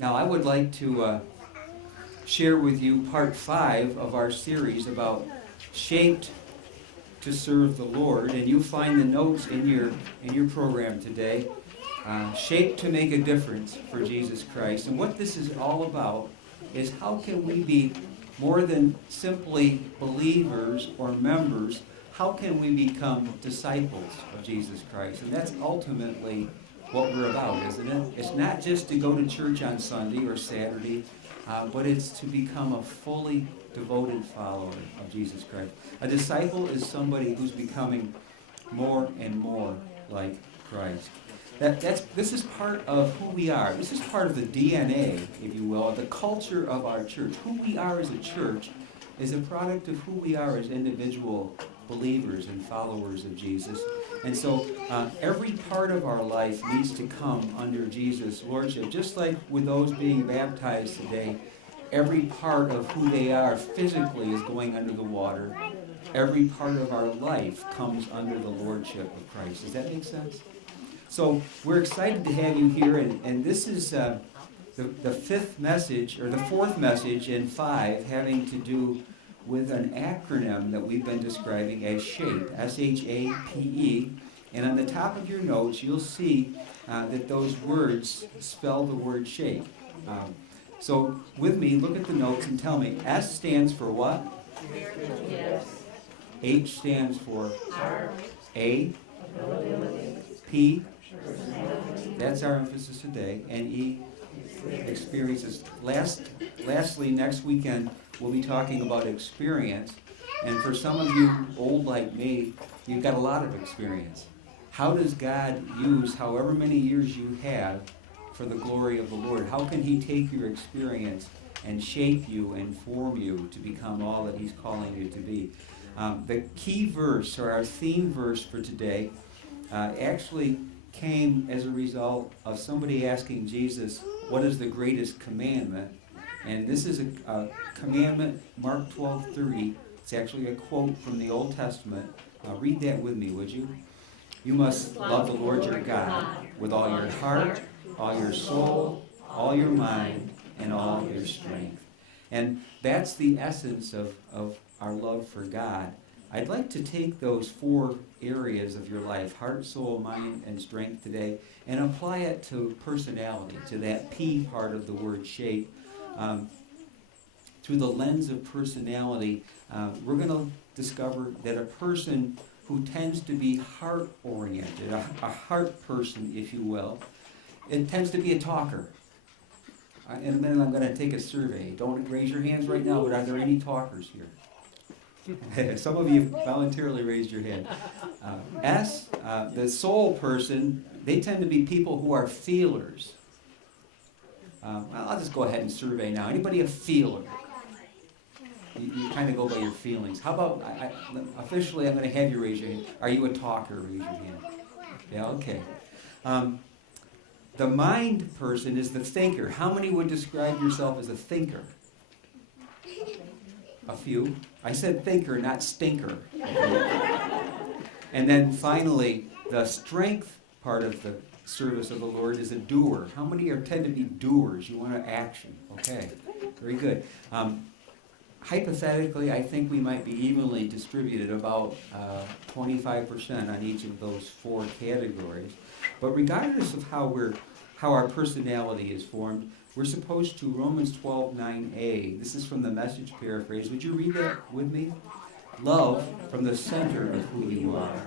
Now, I would like to share with you part 5 of our series about shaped to serve the Lord, and you find the notes in your program today. Shaped to make a difference for Jesus Christ. And what this is all about is how can we be more than simply believers or members. How can we become disciples of Jesus Christ? And that's ultimately what we're about, isn't it? It's not just to go to church on Sunday or Saturday, but it's to become a fully devoted follower of Jesus Christ. A disciple is somebody who's becoming more and more like Christ. This is part of who we are. This is part of the DNA, if you will, of the culture of our church. Who we are as a church is a product of who we are as individual believers and followers of Jesus. And so every part of our life needs to come under Jesus' lordship. Just like with those being baptized today, every part of who they are physically is going under the water. Every part of our life comes under the lordship of Christ. Does that make sense? So we're excited to have you here, and this is the fifth message, or the fourth message in 5, having to do with an acronym that we've been describing as SHAPE, S-H-A-P-E. And on the top of your notes, you'll see that those words spell the word shape. So with me, look at the notes and tell me, S stands for what? Yes. H stands for Heart. A? P? That's our emphasis today. And E? Experiences. Lastly, next weekend, we'll be talking about experience. And for some of you old like me, you've got a lot of experience. How does God use however many years you have for the glory of the Lord? How can He take your experience and shape you and form you to become all that He's calling you to be? The key verse, or our theme verse for today, actually came as a result of somebody asking Jesus, what is the greatest commandment? And this is a commandment, Mark 12:30. It's actually a quote from the Old Testament. Read that with me, would you? You must love the Lord your God with all your heart, all your soul, all your mind, and all your strength. And that's the essence of our love for God. I'd like to take those 4 areas of your life, heart, soul, mind, and strength today, and apply it to personality, to that P part of the word shape. Through the lens of personality, we're going to discover that a person who tends to be heart-oriented, a heart person, if you will, it tends to be a talker. In a minute, I'm going to take a survey. Don't raise your hands right now, but are there any talkers here? Some of you voluntarily raised your hand. S, the soul person, they tend to be people who are feelers. I'll just go ahead and survey now. Anybody a feeler? You kind of go by your feelings. How about, officially, I'm going to have you raise your hand. Are you a talker? Raise your hand. Yeah, okay. The mind person is the thinker. How many would describe yourself as a thinker? A few. I said thinker, not stinker. And then finally, the strength part of the service of the Lord is a doer. How many tend to be doers? You want action. Okay, very good. Hypothetically, I think we might be evenly distributed, about 25% on each of those 4 categories. But regardless of how our personality is formed, we're supposed to, Romans 12:9a, this is from the Message paraphrase. Would you read that with me? Love from the center of who you are.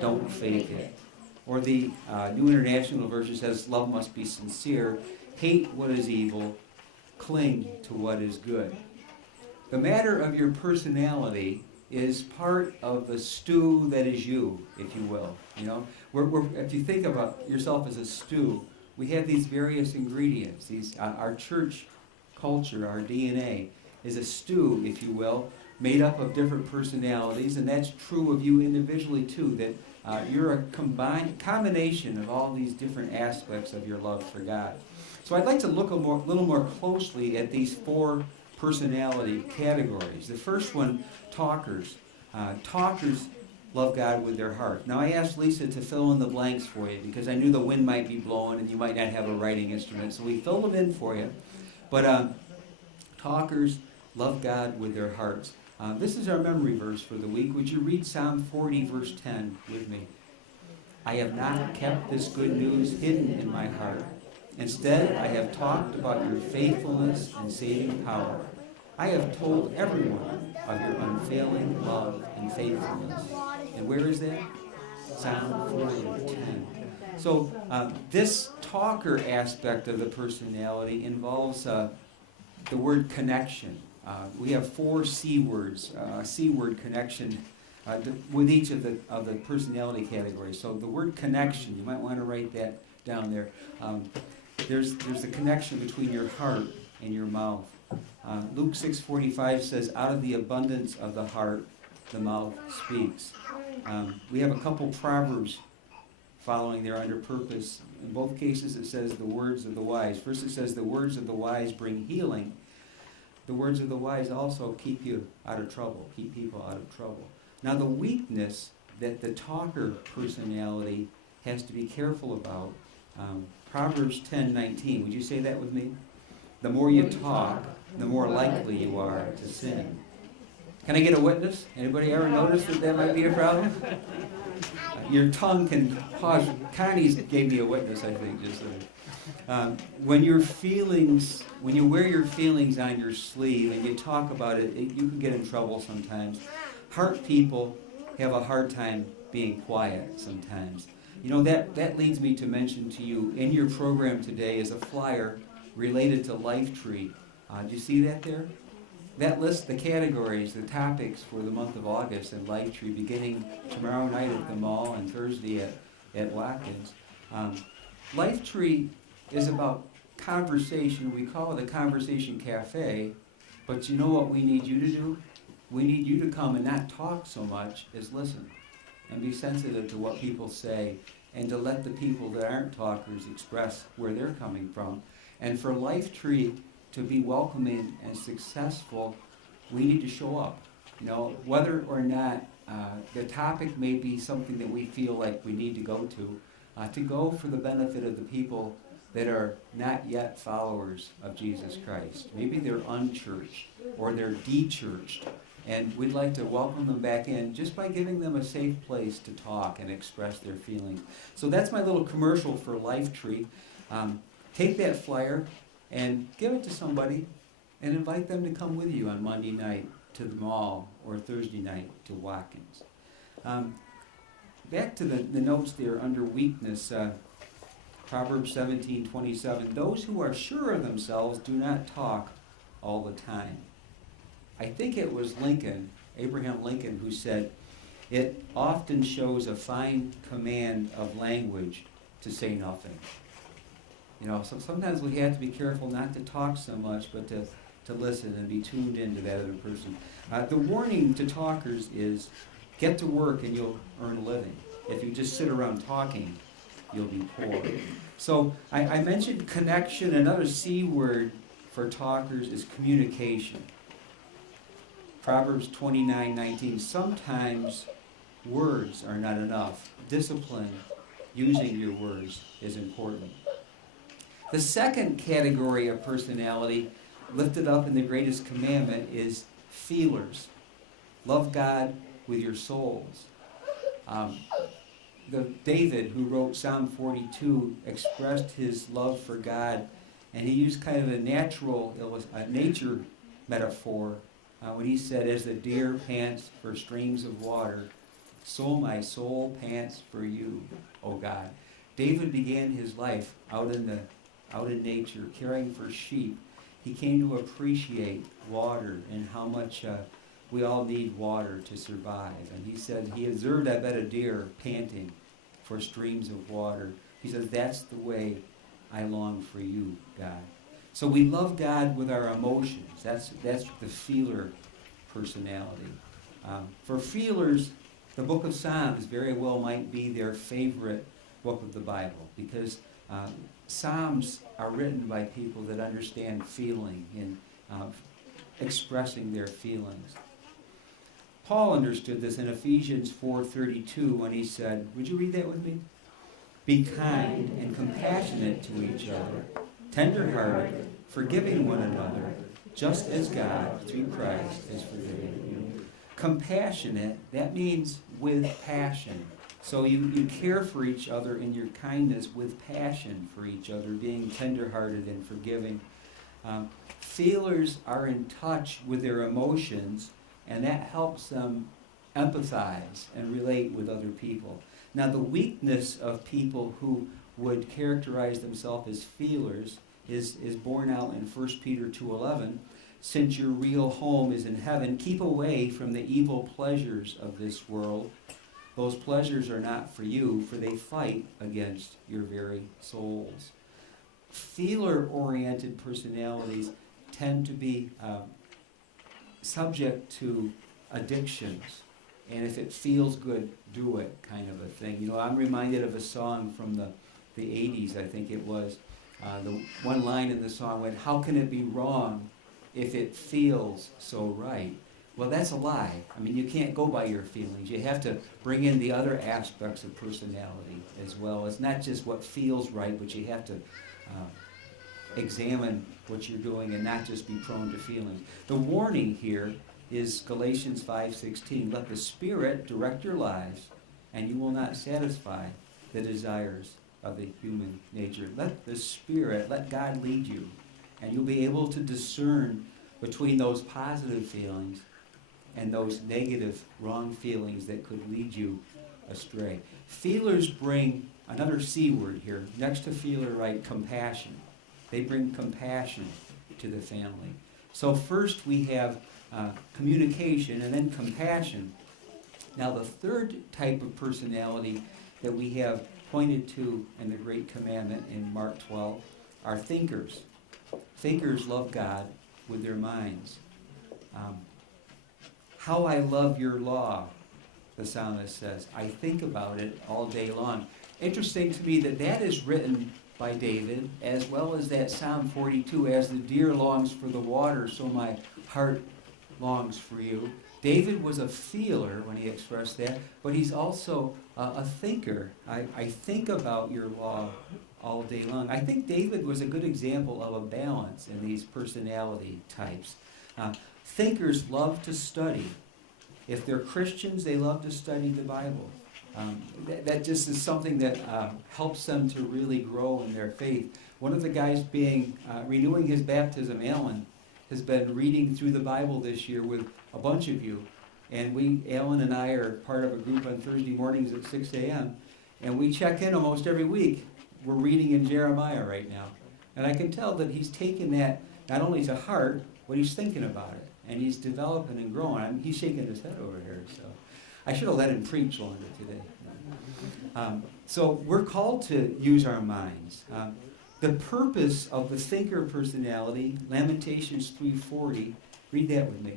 Don't fake it. Or the New International Version says, love must be sincere. Hate what is evil. Cling to what is good. The matter of your personality is part of the stew that is you, if you will. You know, if you think about yourself as a stew, we have these various ingredients. Our church culture, our DNA, is a stew, if you will, made up of different personalities, and that's true of you individually too. That you're a combination of all these different aspects of your love for God. So I'd like to look a little more closely at these 4 personality categories. The first one, talkers. Talkers love God with their heart. Now I asked Lisa to fill in the blanks for you because I knew the wind might be blowing and you might not have a writing instrument. So we filled them in for you. But talkers love God with their hearts. This is our memory verse for the week. Would you read Psalm 40, verse 10 with me? I have not kept this good news hidden in my heart. Instead, I have talked about your faithfulness and saving power. I have told everyone of your unfailing love and faithfulness. And where is that? Psalm 40:10. So this talker aspect of the personality involves the word connection. We have 4 C words, C word connection with each of the personality categories. So the word connection, you might want to write that down there. There's a connection between your heart and your mouth. Luke 6:45 says, out of the abundance of the heart, the mouth speaks. We have a couple proverbs following there under purpose. In both cases it says the words of the wise. First it says the words of the wise bring healing. The words of the wise also keep you out of trouble, keep people out of trouble. Now the weakness that the talker personality has to be careful about, Proverbs 10:19. Would you say that with me? The more you talk, the more likely you are to sin. Can I get a witness? Anybody ever notice that might be a problem? Your tongue can cause. Connie's gave me a witness, I think, just when you wear your feelings on your sleeve and you talk about it, you can get in trouble sometimes. Heart people have a hard time being quiet sometimes. You know, that leads me to mention to you, in your program today is a flyer related to Life Tree. Do you see that there? That lists the categories, the topics for the month of August in Life Tree, beginning tomorrow night at the mall and Thursday at Watkins. Life Tree is about conversation. We call it a conversation cafe, but you know what we need you to do? We need you to come and not talk so much as listen and be sensitive to what people say and to let the people that aren't talkers express where they're coming from. And for Life Tree to be welcoming and successful, we need to show up. You know, whether or not the topic may be something that we feel like we need to go for the benefit of the people that are not yet followers of Jesus Christ. Maybe they're unchurched or they're de-churched, and we'd like to welcome them back in just by giving them a safe place to talk and express their feelings. So that's my little commercial for Life Tree. Take that flyer and give it to somebody and invite them to come with you on Monday night to the mall or Thursday night to Watkins. Back to the notes there under weakness, Proverbs 17:27. Those who are sure of themselves do not talk all the time. I think it was Abraham Lincoln, who said, it often shows a fine command of language to say nothing. You know, so sometimes we have to be careful not to talk so much, but to listen and be tuned into that other person. The warning to talkers is, get to work and you'll earn a living. If you just sit around talking, you'll be poor. So I mentioned connection. Another C word for talkers is communication. Proverbs 29:19. Sometimes words are not enough. Discipline, using your words, is important. The second category of personality lifted up in the greatest commandment is feelers. Love God with your souls. David, who wrote Psalm 42, expressed his love for God, and he used kind of a nature metaphor when he said, as the deer pants for streams of water, so my soul pants for you, O God. David began his life out in nature, caring for sheep. He came to appreciate water and how much we all need water to survive. And he said he observed, I bet, a deer panting for streams of water. He says, that's the way I long for you, God. So we love God with our emotions. That's the feeler personality. For feelers, the book of Psalms very well might be their favorite book of the Bible, because Psalms are written by people that understand feeling and expressing their feelings. Paul understood this in Ephesians 4:32 when he said, would you read that with me? Be kind and compassionate to each other, tender-hearted, forgiving one another, just as God, through Christ, has forgiven you. Compassionate, that means with passion. So you care for each other in your kindness with passion for each other, being tender-hearted and forgiving. Feelers are in touch with their emotions, and that helps them empathize and relate with other people. Now, the weakness of people who would characterize themselves as feelers is borne out in 1 Peter 2:11. Since your real home is in heaven, keep away from the evil pleasures of this world. Those pleasures are not for you, for they fight against your very souls. Feeler-oriented personalities tend to be subject to addictions. And if it feels good, do it, kind of a thing. You know, I'm reminded of a song from the 80s, I think it was. The one line in the song went, how can it be wrong if it feels so right? Well, that's a lie. I mean, you can't go by your feelings. You have to bring in the other aspects of personality as well. It's not just what feels right, but you have to examine what you're doing and not just be prone to feelings. The warning here is Galatians 5:16. Let the Spirit direct your lives, and you will not satisfy the desires of the human nature. Let the Spirit, let God lead you, and you'll be able to discern between those positive feelings and those negative, wrong feelings that could lead you astray. Feelers bring, another C word here, next to feeler, right, compassion. They bring compassion to the family. So first we have communication and then compassion. Now the third type of personality that we have pointed to in the Great Commandment in Mark 12 are thinkers. Thinkers love God with their minds. How I love your law, the psalmist says. I think about it all day long. Interesting to me that is written by David, as well as that Psalm 42, as the deer longs for the water, so my heart longs for you. David was a feeler when he expressed that, but he's also a thinker. I think about your law all day long. I think David was a good example of a balance in these personality types. Thinkers love to study. If they're Christians, they love to study the Bible. That just is something that helps them to really grow in their faith. One of the guys renewing his baptism, Alan, has been reading through the Bible this year with a bunch of you. And Alan and I are part of a group on Thursday mornings at 6 a.m. And we check in almost every week. We're reading in Jeremiah right now. And I can tell that he's taken that not only to heart, but he's thinking about it. And he's developing and growing. He's shaking his head over here. So I should have let him preach longer today. So we're called to use our minds. The purpose of the thinker personality, Lamentations 3:40, read that with me.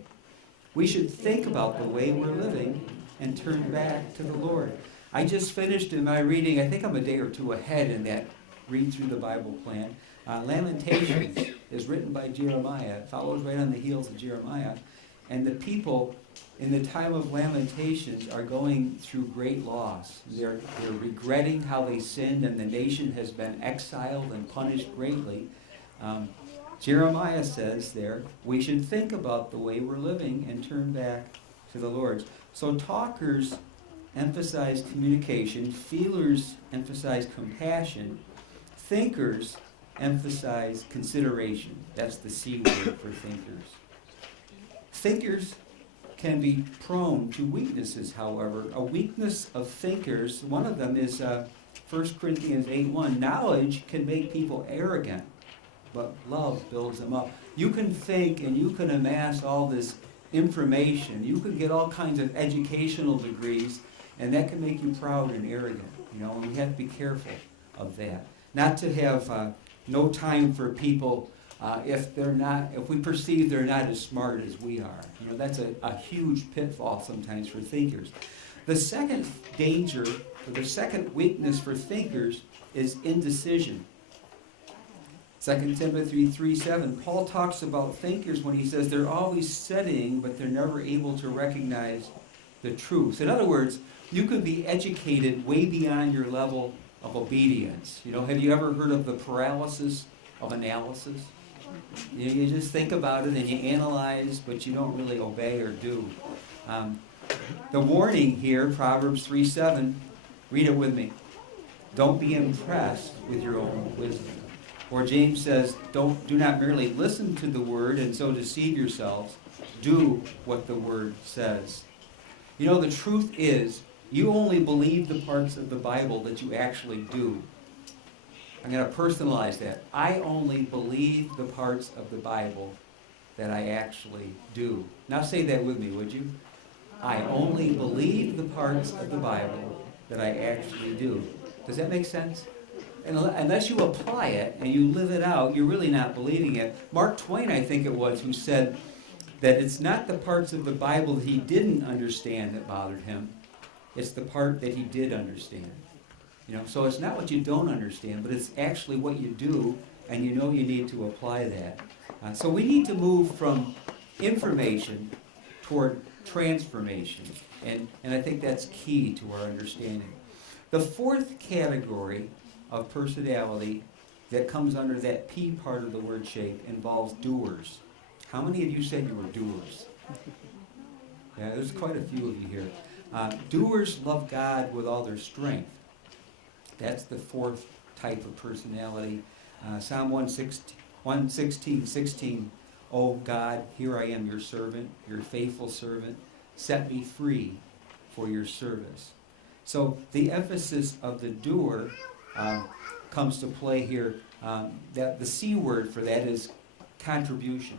We should think about the way we're living and turn back to the Lord. I just finished in my reading, I think I'm a day or two ahead in that read through the Bible plan. Lamentations is written by Jeremiah. It follows right on the heels of Jeremiah. And the people in the time of Lamentations are going through great loss. They're regretting how they sinned, and the nation has been exiled and punished greatly. Jeremiah says there, we should think about the way we're living and turn back to the Lord. So talkers emphasize communication, feelers emphasize compassion, thinkers emphasize consideration. That's the C word for thinkers. Thinkers can be prone to weaknesses, however. A weakness of thinkers, one of them is 1 Corinthians 8:1. Knowledge can make people arrogant, but love builds them up. You can think and you can amass all this information. You can get all kinds of educational degrees, and that can make you proud and arrogant. And we have to be careful of that. Not to have no time for people if we perceive they're not as smart as we are. That's a huge pitfall sometimes for thinkers. The second danger, or the second weakness for thinkers is indecision. 2 Timothy 3:7, Paul talks about thinkers when he says they're always studying, but they're never able to recognize the truth. In other words, you could be educated way beyond your level of obedience. Have you ever heard of the paralysis of analysis? You just think about it and you analyze, but you don't really obey or do. The warning here, Proverbs 3:7, read it with me. Don't be impressed with your own wisdom. Or James says, do not merely listen to the word and so deceive yourselves. Do what the word says. The truth is, you only believe the parts of the Bible that you actually do. I'm going to personalize that. I only believe the parts of the Bible that I actually do. Now say that with me, would you? I only believe the parts of the Bible that I actually do. Does that make sense? And unless you apply it and you live it out, you're really not believing it. Mark Twain, I think it was, who said that it's not the parts of the Bible that he didn't understand that bothered him. It's the part that he did understand. So it's not what you don't understand, but it's actually what you do, and you need to apply that. So we need to move from information toward transformation, and I think that's key to our understanding. The fourth category of personality that comes under that P part of the word shape involves doers. How many of you said you were doers? Yeah, there's quite a few of you here. Doers love God with all their strength. That's the fourth type of personality. Psalm 116:16. Oh God, here I am, your servant, your faithful servant. Set me free for your service. So the emphasis of the doer comes to play here. That the C word for that is contribution.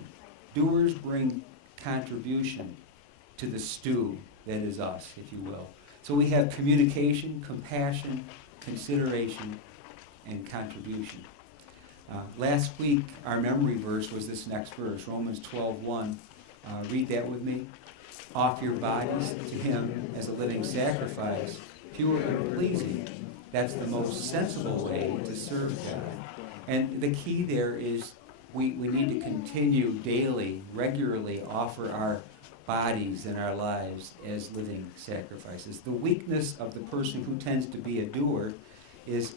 Doers bring contribution to the stew that is us, if you will. So we have communication, compassion, consideration, and contribution. Last week, our memory verse was this next verse, Romans 12:1. Read that with me. Offer your bodies to him as a living sacrifice, pure and pleasing. That's the most sensible way to serve God. And the key there is we need to continue daily, regularly offer our bodies and our lives as living sacrifices. The weakness of the person who tends to be a doer is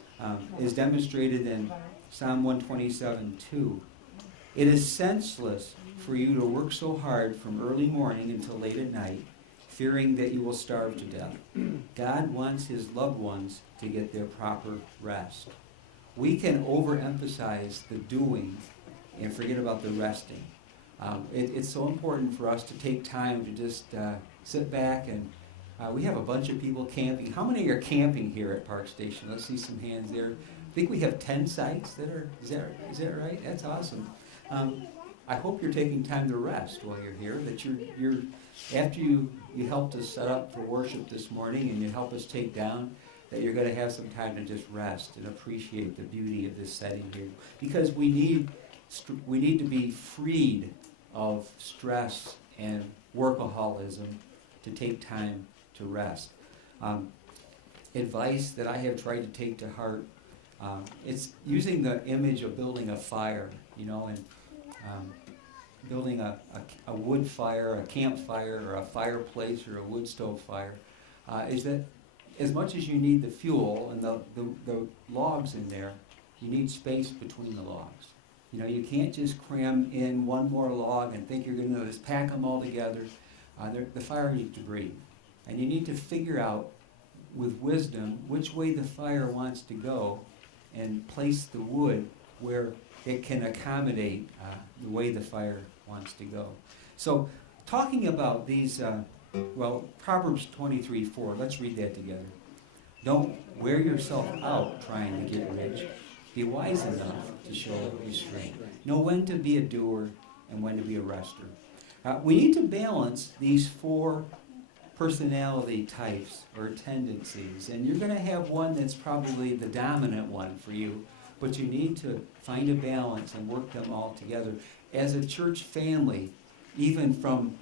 demonstrated in Psalm 127:2. It is senseless for you to work so hard from early morning until late at night, fearing that you will starve to death. God wants his loved ones to get their proper rest. We can overemphasize the doing and forget about the resting. It's so important for us to take time to just sit back and we have a bunch of people camping. How many are camping here at Park Station? Let's see some hands there. I think we have 10 sites that are, is that right? That's awesome. I hope you're taking time to rest while you're here, that you're after you helped us set up for worship this morning and you help us take down, that you're going to have some time to just rest and appreciate the beauty of this setting here. Because we need to be freed of stress and workaholism to take time to rest. Advice that I have tried to take to heart, it's using the image of building a fire, and building a wood fire, a campfire, or a fireplace, or a wood stove fire, is that as much as you need the fuel and the logs in there, you need space between the logs. You can't just cram in one more log and think you're going to just pack them all together. The fire needs to breathe. And you need to figure out with wisdom which way the fire wants to go and place the wood where it can accommodate the way the fire wants to go. So talking about these, Proverbs 23:4, let's read that together. Don't wear yourself out trying to get rich. Be wise enough to show restraint. Know when to be a doer and when to be a rester. We need to balance these four personality types or tendencies, and you're going to have one that's probably the dominant one for you, but you need to find a balance and work them all together. As a church family, even from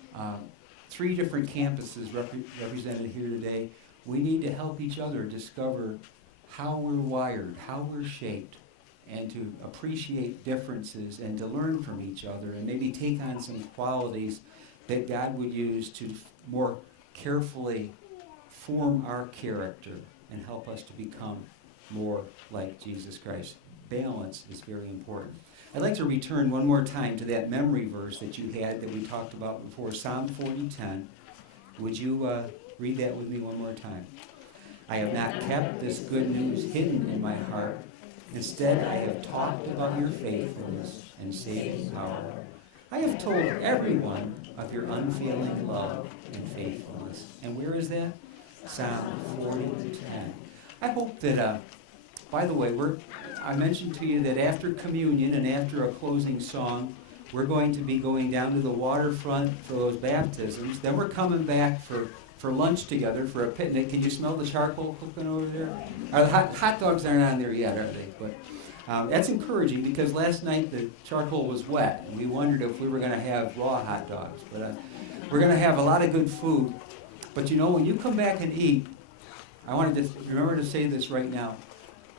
3 different campuses represented here today, we need to help each other discover how we're wired, how we're shaped, and to appreciate differences and to learn from each other and maybe take on some qualities that God would use to more carefully form our character and help us to become more like Jesus Christ. Balance is very important. I'd like to return one more time to that memory verse that you had that we talked about before, Psalm 40:10. Would you read that with me one more time? I have not kept this good news hidden in my heart. Instead, I have talked about your faithfulness and saving power. I have told everyone of your unfailing love and faithfulness. And where is that? Psalm 40:10. I hope that, by the way, I mentioned to you that after communion and after a closing song, we're going to be going down to the waterfront for those baptisms. Then we're coming back for lunch together, for a picnic. Can you smell the charcoal cooking over there? The hot dogs aren't on there yet, are they? But that's encouraging because last night the charcoal was wet, and we wondered if we were going to have raw hot dogs. But we're going to have a lot of good food. But you know, when you come back and eat, I wanted to remember to say this right now.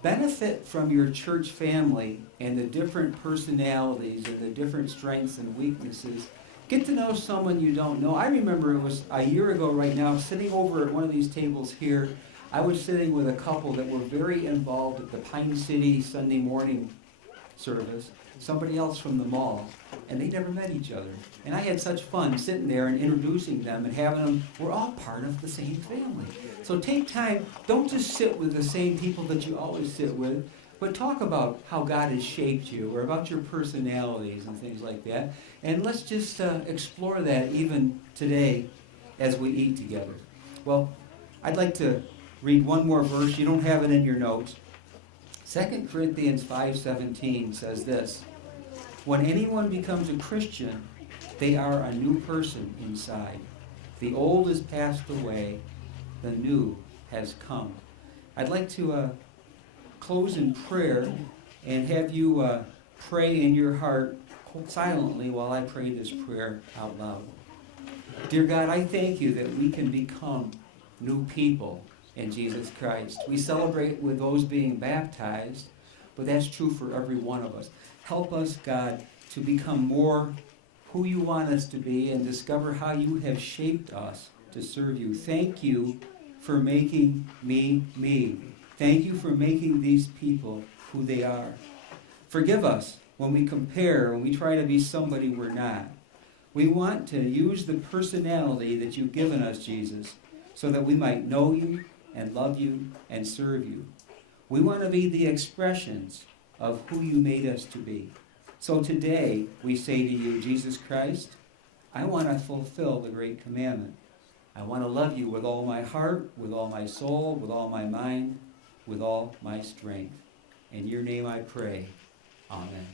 Benefit from your church family and the different personalities and the different strengths and weaknesses. Get to know someone you don't know. I remember it was a year ago right now, sitting over at one of these tables here. I was sitting with a couple that were very involved at the Pine City Sunday morning service, somebody else from the mall, and they never met each other. And I had such fun sitting there and introducing them and having them, we're all part of the same family. So take time, don't just sit with the same people that you always sit with, but talk about how God has shaped you or about your personalities and things like that. And let's just explore that even today as we eat together. Well, I'd like to read one more verse. You don't have it in your notes. 2 Corinthians 5:17 says this, when anyone becomes a Christian, they are a new person inside. The old is passed away, the new has come. I'd like to close in prayer and have you pray in your heart silently while I pray this prayer out loud. Dear God, I thank you that we can become new people in Jesus Christ. We celebrate with those being baptized, but that's true for every one of us. Help us, God, to become more who you want us to be and discover how you have shaped us to serve you. Thank you for making me me. Thank you for making these people who they are. Forgive us when we compare, when we try to be somebody we're not. We want to use the personality that you've given us, Jesus, so that we might know you and love you and serve you. We want to be the expressions of who you made us to be. So today we say to you, Jesus Christ, I want to fulfill the great commandment. I want to love you with all my heart, with all my soul, with all my mind, with all my strength. In your name I pray. Amen.